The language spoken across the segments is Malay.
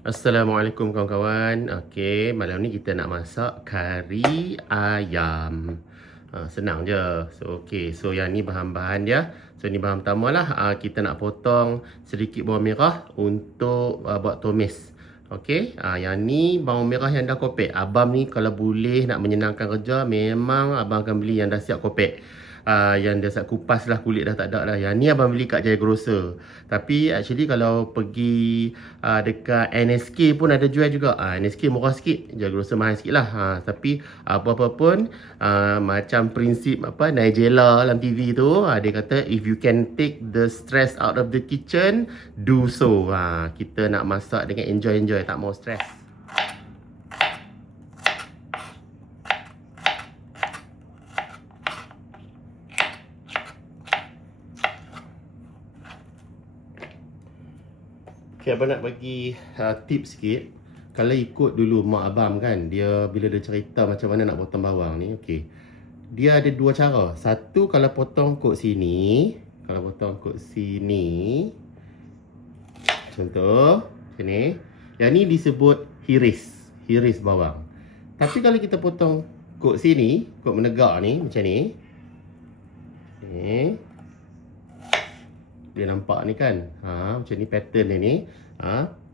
Assalamualaikum kawan-kawan. Okey, malam ni kita nak masak kari ayam. Senang je. So yang ni bahan-bahan dia. So ni bahan pertama lah. Kita nak potong sedikit bawang merah untuk buat tumis. Okey, yang ni bawang merah yang dah kopek. Abang ni kalau boleh nak menyenangkan kerja, memang abang akan beli yang dah siap kopek. Yang dah siap kupas lah, kulit dah tak ada dah. Yang ni abang beli kat Jaya Grocer. Tapi actually kalau pergi dekat NSK pun ada jual juga. NSK murah sikit, Jaya Grocer mahal sikit lah. Tapi apa-apa pun, macam prinsip Nigella dalam TV tu, dia kata if you can take the stress out of the kitchen, do so. Kita nak masak dengan enjoy-enjoy, tak mau stress. Okay, abang nak bagi tips sikit. Kalau ikut dulu mak abang kan, dia bila dia cerita macam mana nak potong bawang ni, okey. Dia ada dua cara. Satu, kalau potong kot sini, contoh macam ni. Yang ni disebut hiris bawang. Tapi kalau kita potong kot sini, kot menegak ni, macam ni. Dia nampak ni kan, macam ni pattern dia ni,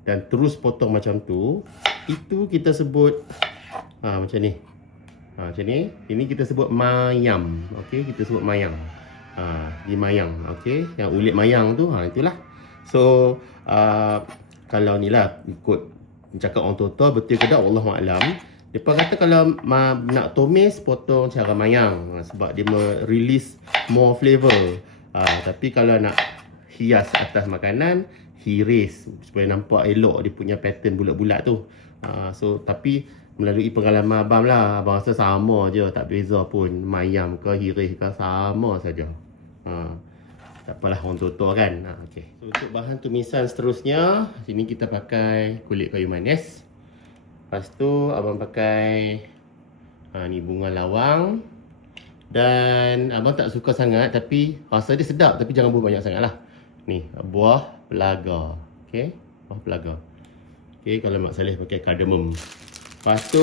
dan terus potong macam tu. Itu kita sebut macam ni, macam ni. Ini kita sebut mayam. Okey, kita sebut mayang. Di mayang. Okey, yang ulit mayang tu, itulah. So kalau ni lah ikut cakap orang tua betul ke tak, Wallahualam. Depa kata kalau nak tumis, potong cara mayang, sebab dia release more flavor. Tapi kalau nak hias atas makanan, hiris supaya nampak elok dia punya pattern bulat-bulat tu. Tapi melalui pengalaman abang lah, abang rasa sama je, tak beza pun. Mayam ke hiris ke, sama saja. Tak apalah, orang tua kan. Okay. So, untuk bahan tumisan seterusnya, sini kita pakai kulit kayu manis. Lepas tu abang pakai ni bunga lawang. Dan abang tak suka sangat, tapi rasa dia sedap, tapi jangan buat banyak sangat lah. Ni buah pelaga. Okey, buah pelaga. Okey, kalau Mak Saleh pakai cardamom. Lepas tu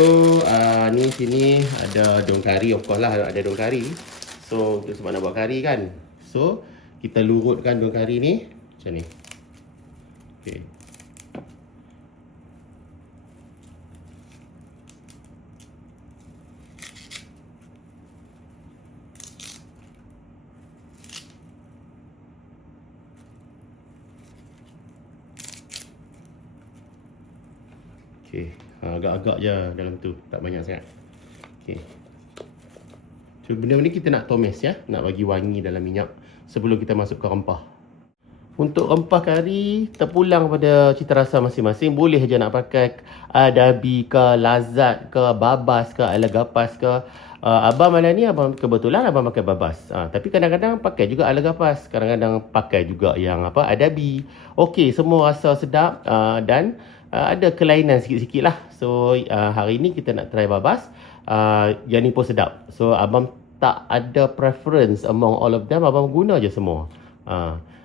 ni sini ada daun kari, of course lah ada daun kari. So sebab nak buat kari kan. So kita lurutkan daun kari ni macam ni. Okey. Okey, agak-agak je dalam tu, tak banyak sangat. Okey. So benda ni kita nak tumis ya, nak bagi wangi dalam minyak sebelum kita masuk ke rempah. Untuk rempah kari, terpulang pada cita rasa masing-masing. Boleh je nak pakai adabi ke, lazat ke, babas ke, alagapas ke. Abang malam ni kebetulan abang pakai babas. Tapi kadang-kadang pakai juga alagapas, kadang-kadang pakai juga yang adabi. Okey, semua rasa sedap dan ada kelainan sikit-sikit lah. So hari ni kita nak try babas. Yang ni pun sedap. So abang tak ada preference among all of them, abang guna je semua.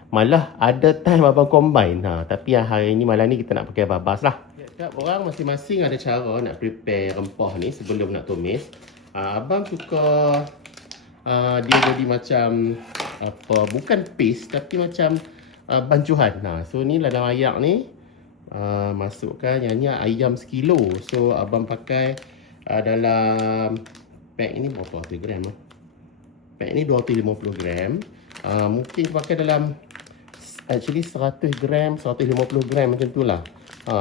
Malah ada time abang combine. Tapi yang hari ni, malam ni kita nak pakai babas lah. Setiap orang masing-masing ada cara nak prepare rempah ni sebelum nak tumis. Abang suka dia jadi macam bukan paste, tapi macam bancuhan. So ni dalam ayak ni, masukkan yang ni ayam sekilo. So abang pakai dalam pack ini berapa gram? Pack ni 250 gram. Mungkin pakai dalam actually 100 gram, 150 gram macam tu lah.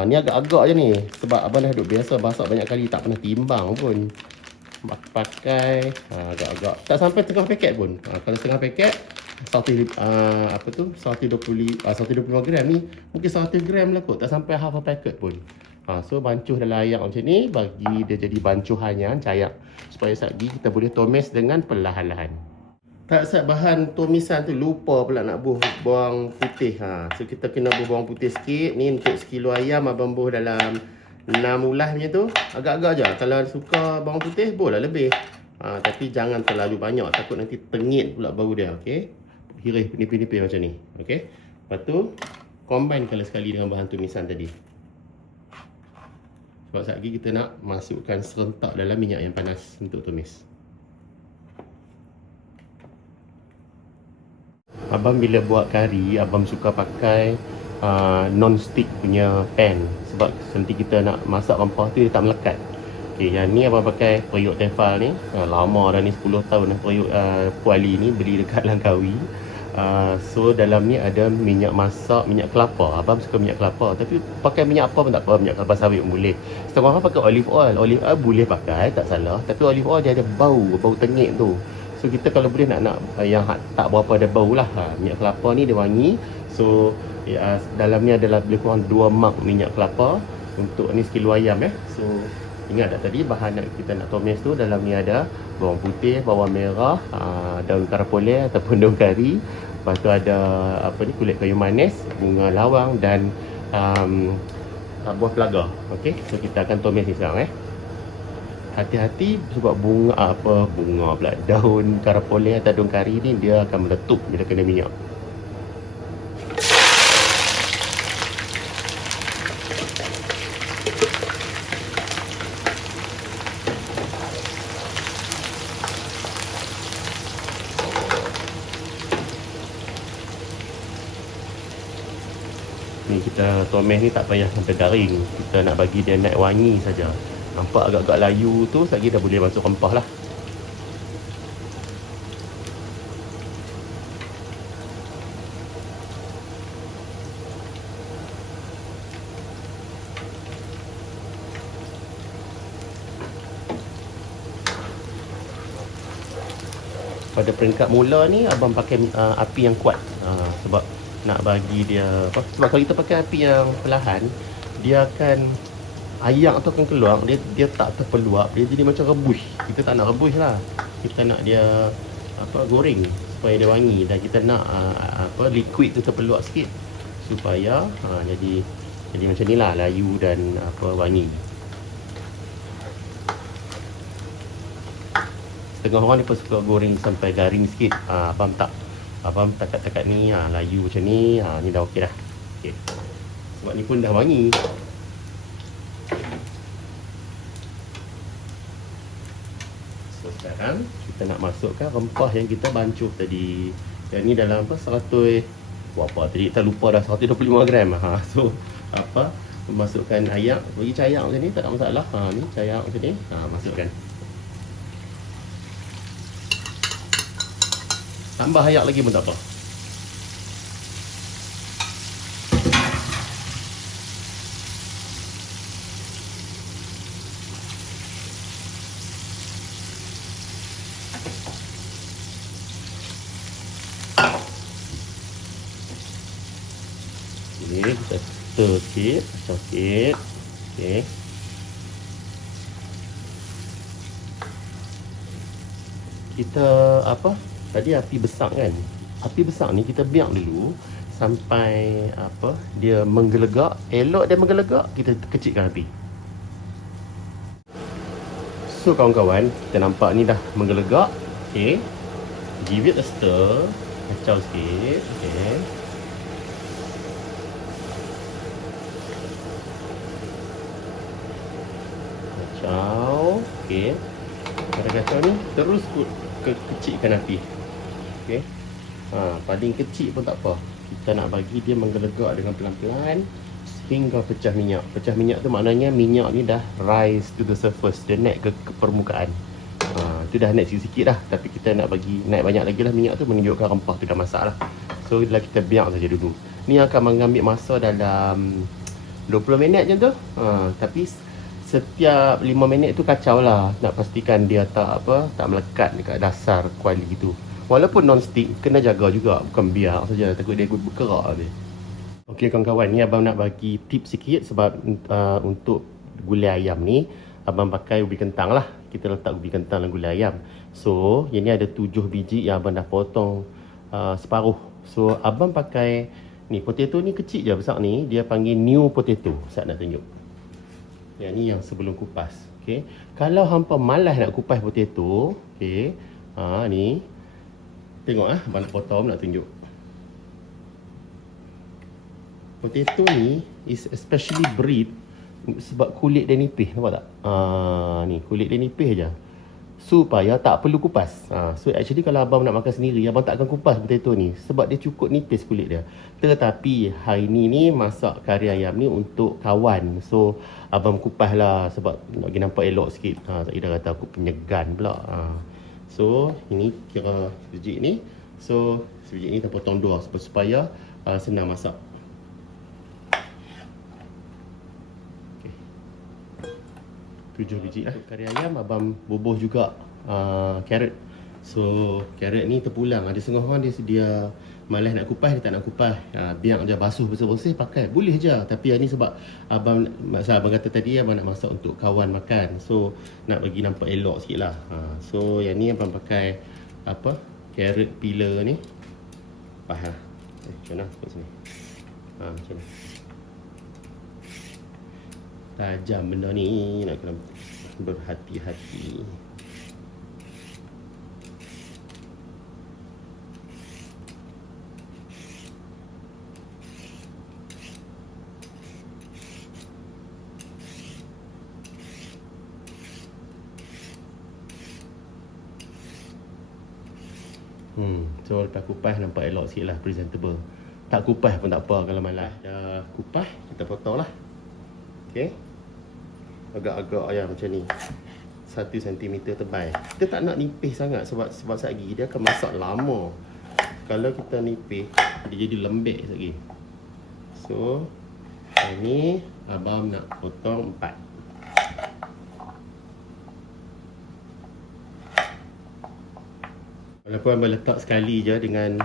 Ni agak-agak je ni, sebab abang dah duduk biasa masak banyak kali, tak pernah timbang pun. Pakai agak-agak, tak sampai setengah paket pun. Kalau setengah paket 125 gram ni, mungkin 100 gram lah kot, tak sampai half a packet pun. So bancuh dalam ayak macam ni, bagi dia jadi bancuhannya, cayak, supaya sekali kita boleh tumis dengan perlahan-lahan. Tak set bahan tumisan tu, lupa pula nak buh bawang putih. So kita kena buh bawang putih sikit. Ni untuk sekilo ayam abang buh dalam 6 ulas macam tu. Agak-agak je. Kalau suka bawang putih, boleh lebih. Tapi jangan terlalu banyak, takut nanti tengit pula bau dia. Okey, hiris nipis-nipis macam ni. Okey, lepas tu combine sekali dengan bahan tumisan tadi. Sebab sekejap lagi kita nak masukkan serentak dalam minyak yang panas untuk tumis. Abang bila buat kari, abang suka pakai non-stick punya pan. Sebab nanti kita nak masak rempah tu dia tak melekat. Okay, yang ni abang pakai periuk Tefal ni. Lama dah ni, 10 tahun dah periuk Kuali ni, beli dekat Langkawi. So dalam ni ada minyak masak, minyak kelapa. Abang suka minyak kelapa, tapi pakai minyak apa pun tak apa. Minyak kelapa sawit pun boleh. Setengah orang pakai olive oil. Olive oil boleh pakai, tak salah. Tapi olive oil dia ada bau tengik tu. So kita kalau boleh nak yang tak berapa ada bau lah. Minyak kelapa ni dia wangi. So dalam ni adalah lebih kurang 2 mak minyak kelapa untuk ni sekilo ayam So ingat tak tadi bahan kita nak tumis tu, dalam ni ada bawang putih, bawang merah, daun karapoleh ataupun daun kari. Lepas tu ada kulit kayu manis, bunga lawang dan buah pelaga. Okey, so kita akan tumis ni sekarang Hati-hati sebab bunga pula, daun karapoleh atau daun kari ni dia akan meletup bila kena minyak. Ni kita tumis ni tak payah sampai garing. Kita nak bagi dia naik wangi saja. Nampak agak-agak layu tu, sekejap dah boleh masuk rempah lah. Pada peringkat mula ni abang pakai api yang kuat. Sebab nak bagi dia sebab kalau kita pakai api yang perlahan, dia akan ayak tu akan keluar, dia tak terpeluap, dia jadi macam rebus. Kita tak nak rebus lah. Kita nak dia goreng supaya dia wangi, dan kita nak liquid tu terpeluap sikit supaya jadi macam ni lah, layu dan wangi. Setengah orang ni pun suka goreng sampai garing sikit. Faham tak? Abang takat-takat ni, layu macam ni, ni dah okey dah. Okey. Sebab ni pun dah wangi. So sekarang kita nak masukkan rempah yang kita bancuh tadi. Yang ni dalam 100 berapa tadi? Kita lupa dah, 125 gram. So masukkan ayak, bagi cayak macam ni tak ada masalah. Ni cayak macam ni. Masukkan. Tambah ayak lagi pun tak apa. Ini kita stir sikit, kacau sikit. Okey. Kita tadi api besar kan. Api besar ni kita biar dulu sampai dia menggelegak. Elok dia menggelegak, kita kecilkan api. So kawan-kawan, kita nampak ni dah menggelegak. Okey. Give it a stir. Kacau sikit. Okey. Kacau. Okey. Pada kacau ni terus kecilkan api. Okey. Paling kecil pun tak apa. Kita nak bagi dia menggelegak dengan pelan-pelan sehingga pecah minyak. Pecah minyak tu maknanya minyak ni dah rise to the surface. Dia naik ke permukaan. Tu dah naik sikit-sikit dah. Tapi kita nak bagi naik banyak lagi lah minyak tu, menunjukkan rempah tu dah masak lah. So kita biar saja dulu. Ni akan mengambil masa dalam 20 minit macam tu. Tapi setiap 5 minit tu kacau lah. Nak pastikan dia tak melekat dekat dasar kuali tu. Walaupun non-stick, kena jaga juga. Bukan biar saja, takut dia berkerak habis. Okey kawan-kawan, ni abang nak bagi tips sikit. Sebab untuk gulai ayam ni, abang pakai ubi kentang lah. Kita letak ubi kentang dan gulai ayam. So, yang ni ada 7 biji yang abang dah potong separuh. So, abang pakai ni, potato ni kecil je besar ni. Dia panggil new potato. Saya nak tunjuk. Yang ni yang sebelum kupas. Okay. Kalau hampa malas nak kupas potato, okay, ni tengok abang nak potong, nak tunjuk. Potato ni is especially breed sebab kulit dia nipis, nampak tak? Ni kulit dia nipis je. Supaya tak perlu kupas. So actually kalau abang nak makan sendiri, abang tak akan kupas potato ni sebab dia cukup nipis kulit dia. Tetapi hari ni masak kari ayam ni untuk kawan. So abang kupas lah sebab nak pergi nampak elok sikit. Tak kira kata aku penyegan pula. So ini kira sebiji ni. So sebiji ni kita potong dua supaya senang masak. Okay. 7 biji lah. Kari ayam abang bubuh juga carrot. So carrot ni terpulang. Ada setengah orang dia sedia malas nak kupas, dia tak nak kupas. Biar je basuh bersih-bersih pakai. Boleh je. Tapi yang ni sebab abang kata tadi abang nak masak untuk kawan makan. So nak bagi nampak elok sikit lah. So yang ni abang pakai carrot peeler ni. Macam mana? Tengok sini. Macam ni. Tajam benda ni, nak kena berhati-hati. So lepas kupas nampak elok sikit lah, presentable. Tak kupas pun tak apa kalau malas. Dah kupas, kita potong lah. Okay. Agak-agak ayam macam ni, 1 cm tebal. Kita tak nak nipis sangat sebab lagi dia akan masak lama. Kalau kita nipis, dia jadi lembek lagi. So ini abang nak potong 4. Walaupun abang letak sekali je dengan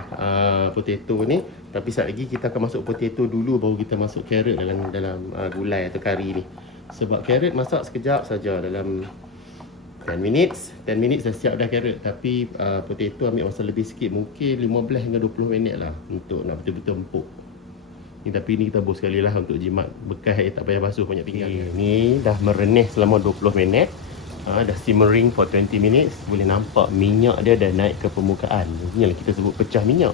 potato ni, tapi sekejap lagi kita akan masuk potato dulu baru kita masuk carrot dalam gulai atau kari ni. Sebab carrot masak sekejap saja, dalam 10 minutes dah siap dah carrot. Tapi potato ambil masa lebih sikit, mungkin 15 hingga 20 minit lah untuk nak betul-betul empuk. Tapi ni kita bos sekali lah untuk jimat bekas tak payah basuh banyak pinggan. Ni dah merenih selama 20 minit. Dah simmering for 20 minutes. Boleh nampak minyak dia dah naik ke permukaan. Inilah kita sebut pecah minyak.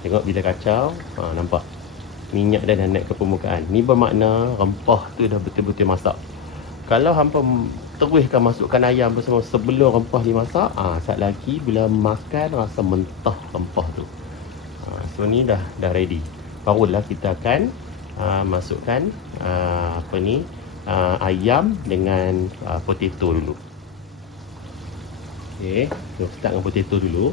Tengok bila kacau, nampak minyak dah naik ke permukaan. Ni bermakna rempah tu dah betul-betul masak. Kalau hampa teruskan masukkan ayam bersama sebelum rempah dimasak, saat lagi bila makan rasa mentah rempah tu. So ni dah ready. Barulah kita akan masukkan ayam dengan potato dulu. Okay, so start dengan potato dulu.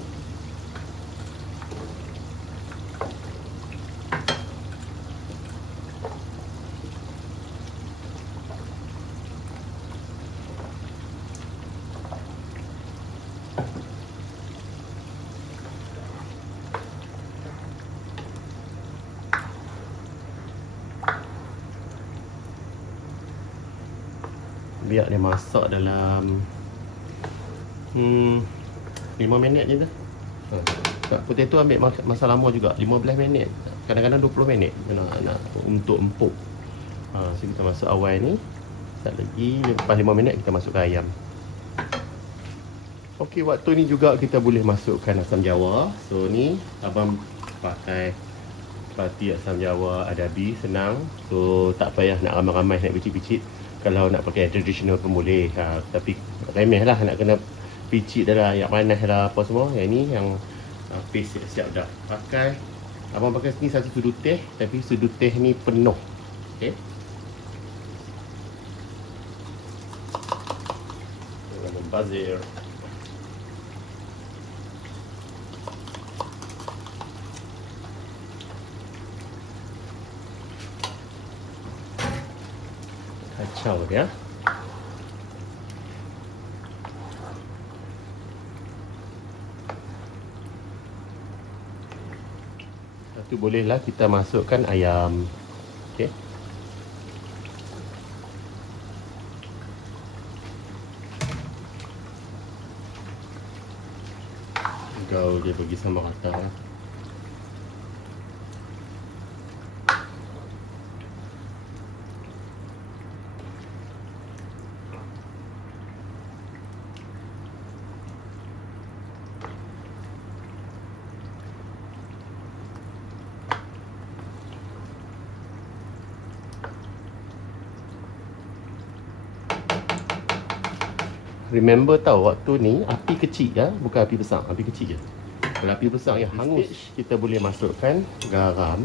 Biar dia masak dalam 5 minit je dah. Potato ambil masa lama juga, 15 minit, kadang-kadang 20 minit nak untuk empuk. So kita masuk awal ni. Sekejap lagi, lepas 5 minit kita masukkan ayam. Okey, waktu ni juga kita boleh masukkan asam jawa. So ni abang pakai parti asam jawa adabi, senang. So tak payah nak ramai-ramai, nak picit-picit. Kalau nak pakai tradisional pun boleh, tapi remeh lah, nak kena picit dah lah, ayak panas lah apa semua. Yang ni yang paste siap dah. Abang pakai sini 1 sudu teh, tapi sudu teh ni penuh. Okay, bazir. Kacau dia. Satu bolehlah kita masukkan ayam. Okey. Gaul dia bagi sama rata. remember tau, waktu ni api kecil ya, bukan api besar, api kecil je. Kalau api besar yang hangus, kita boleh masukkan garam.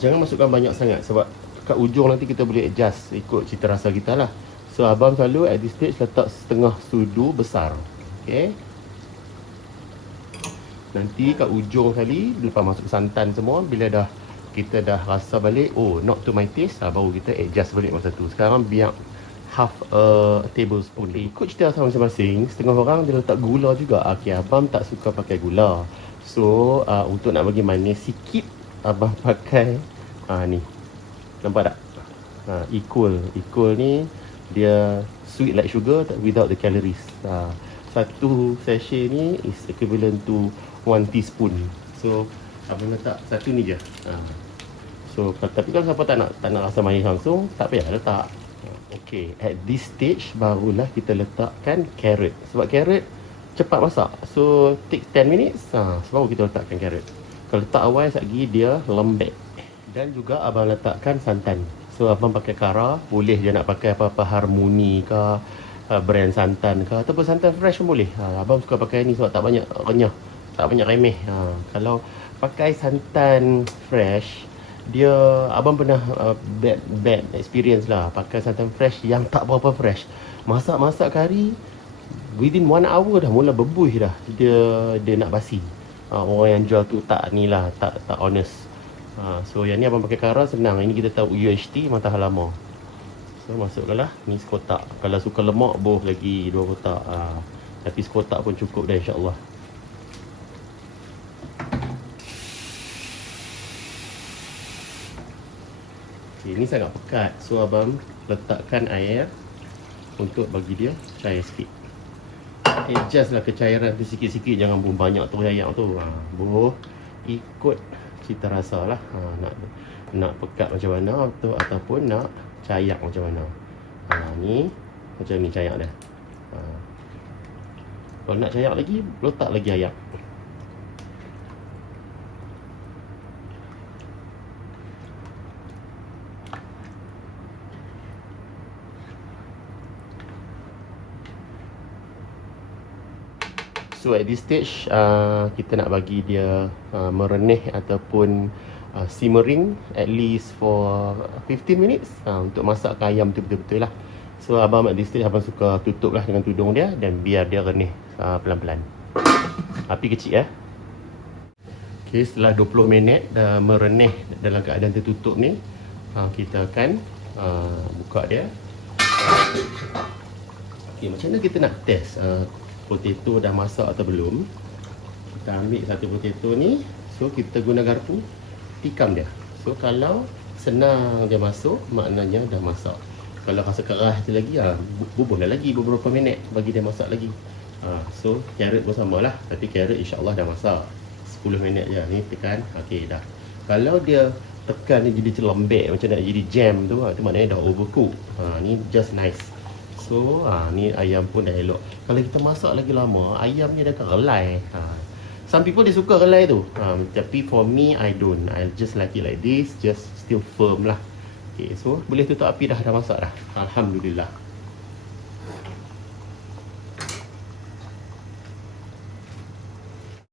Jangan masukkan banyak sangat sebab kat ujung nanti kita boleh adjust ikut cita rasa kita lah. So abang selalu at this stage letak setengah sudu besar. Okay. Nanti kat ujung kali lepas masuk santan semua, bila dah kita dah rasa balik, oh not to my taste, baru kita adjust balik masa tu. Sekarang biar half a tablespoon. Ikut cita rasa masing-masing. Setengah orang dia letak gula juga. Okay, abang tak suka pakai gula. So untuk nak bagi manis sikit, abang pakai ni. Nampak tak? Equal ni dia sweet like sugar without the calories. Satu sachet ni is equivalent to 1 teaspoon. So abang letak satu ni je. So tapi kalau siapa tak nak rasa manis langsung, tak payah letak. Okay, at this stage barulah kita letakkan carrot. Sebab carrot cepat masak. So take 10 minutes, baru kita letakkan carrot. Kalau letak awal lagi dia lembek. Dan juga abang letakkan santan. So abang pakai Kara, boleh je nak pakai apa-apa Harmony ke, brand santan ke, ataupun santan fresh pun boleh. Abang suka pakai ni sebab tak banyak renyah, tak banyak remeh. Kalau pakai santan fresh, dia abang pernah bad experience lah pakai santan fresh yang tak berapa fresh. Masak kari within 1 hour dah mula berbuih dah. Dia nak basi. Orang yang jual tu tak ni lah, tak honest. So yang ni abang pakai Kara senang. Ini kita tahu UHT memang tahan lama. So masukkanlah ni sekotak. Kalau suka lemak boh lagi 2 kotak. Tapi sekotak pun cukup dah insya-Allah. Ini sangat pekat. So abang letakkan air untuk bagi dia cair sikit. Adjust lah kecairan tu sikit-sikit. Jangan buh banyak tu ayak tu. Buh ikut cita rasa lah. Nak pekat macam mana ataupun nak cayak macam mana. Ni macam ni cayak dah. Kalau nak cayak lagi, letak lagi ayak. So at this stage kita nak bagi dia merenih ataupun simmering at least for 15 minutes untuk masakkan ayam tu betul-betul lah. So abang at this stage abang suka tutup lah dengan tudung dia dan biar dia renih pelan-pelan. Api kecil Okay, setelah 20 minit dah merenih dalam keadaan tertutup ni, kita akan buka dia. Okay, macam mana kita nak test potato dah masak atau belum? Kita ambil satu potato ni, so kita guna garpu tikam dia. So kalau senang dia masuk, maknanya dah masak. Kalau rasa keras je lagi, bubuhlah lagi beberapa minit bagi dia masak lagi. So carrot pun samalah, tapi carrot insya-Allah dah masak 10 minit je. Ni tekan, okey dah. Kalau dia tekan ni jadi lembek macam nak jadi jam tu, itu maknanya dah overcook. Ni just nice. So ni ayam pun dah elok. Kalau kita masak lagi lama, ayam ni dah akan relai. Some people dia suka relai tu. Tapi for me, I don't. I just like it like this, just still firm lah. Okay, so boleh tutup api dah masak dah. Alhamdulillah.